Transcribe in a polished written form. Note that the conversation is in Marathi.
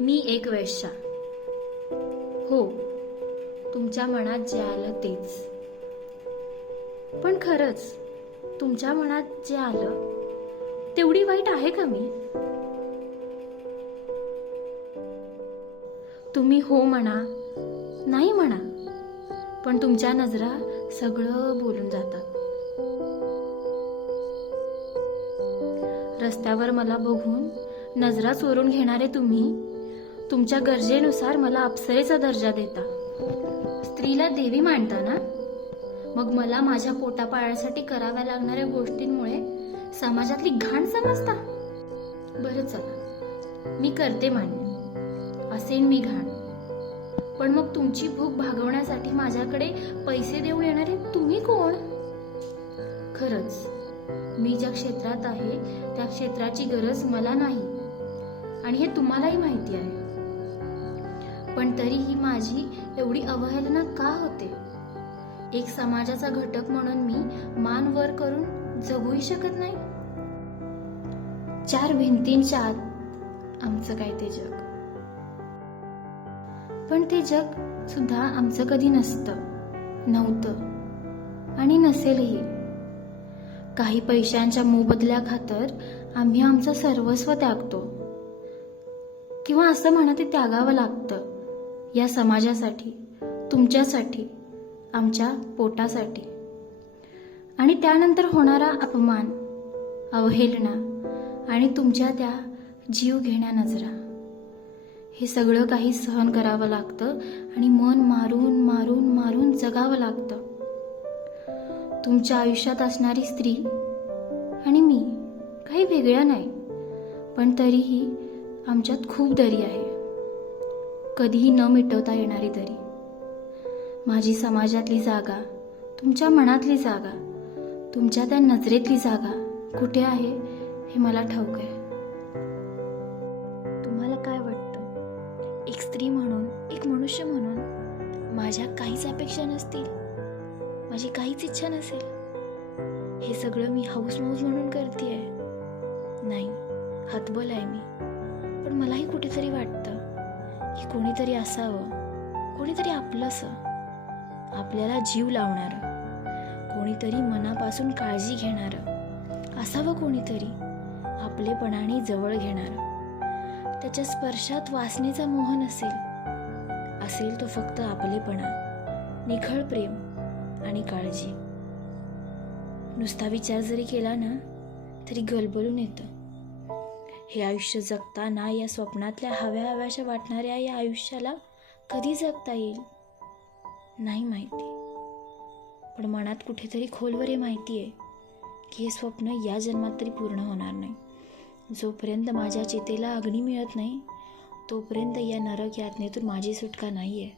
मी एक वेश्या. हो, तुमच्या मनात जे आलं तेच. पण खरंच तुमच्या मनात जे आलं तेवढी वाईट आहे का मी? तुम्ही हो म्हणा, नाही म्हणा, पण तुमच्या नजरा सगळं बोलून जातात. रस्त्यावर मला बघून नजरा चोरून घेणारे तुम्ही तुमच्या गरजेनुसार मला अप्सरेचा दर्जा देता. स्त्रीला देवी मानता ना? मग मला माझ्या पोटापाण्यासाठी कराव्या लागणाऱ्या गोष्टींमुळे समाजातली घाण समजता? बरं चला, मी करते मान्य, असेन मी घाण. पण मग तुमची भूक भागवण्यासाठी माझ्याकडे पैसे देऊन येणारे तुम्ही कोण? खरंच मी ज्या क्षेत्रात आहे त्या क्षेत्राची गरज मला नाही, आणि हे तुम्हालाही माहिती आहे. पण तरीही माझी एवढी अवहेलना का होते? एक समाजाचा घटक म्हणून मी मान वर करून जगूही शकत नाही? चार भिंतींच्या आत आमचं काय ते जग. पण ते जग सुद्धा आमचं कधी नव्हतं आणि नसेलही. काही पैशांच्या मोबदल्या खातर आम्ही आमचं सर्वस्व त्यागतो, किंवा असं म्हणा ते त्यागावं लागतं या समाजासाठी, तुमच्यासाठी, आमच्या पोटासाठी. आणि त्यानंतर होणारा अपमान, अवहेलना आणि तुमच्या त्या जीव घेण्या नजरा, हे सगळं काही सहन करावं लागतं आणि मन मारून मारून मारून जगावं लागतं. तुमच्या आयुष्यात असणारी स्त्री आणि मी काही वेगळ्या नाही, पण तरीही आमच्यात खूप दरी आहे, कधीही न मिटवता येणारी दरी. माझी समाजातली जागा, तुमच्या मनातली जागा, तुमच्या त्या नजरेतली जागा कुठे आहे हे मला ठाऊक आहे. तुम्हाला काय वाटतं? एक स्त्री म्हणून, एक मनुष्य म्हणून माझ्या काहीच अपेक्षा नसतील, माझी काहीच इच्छा नसेल? हे सगळं मी हौस मौज म्हणून करतेय? नाही, हतबल आहे मी. पण मलाही कुठेतरी वाटतं की कोणीतरी असावं, कोणीतरी आपलंसं, आपल्याला जीव लावणारं, कोणीतरी मनापासून काळजी घेणारं असावं, कोणीतरी आपलेपणाने जवळ घेणारं. त्याच्या स्पर्शात वासनेचा मोह असेल तो फक्त आपलेपणा, निखळ प्रेम आणि काळजी. नुसता विचार जरी केला ना तरी गलबलून येतं. हे आयुष्य जगताना या स्वप्नातल्या हव्याशा वाटणाऱ्या या आयुष्याला कधी जगता येईल नाही माहिती. पण मनात कुठेतरी खोलवर हे माहिती आहे की हे स्वप्न या जन्मात तरी पूर्ण होणार नाही. जोपर्यंत माझ्या चितेला अग्नी मिळत नाही तोपर्यंत या नरक यातनेतून माझी सुटका नाही आहे.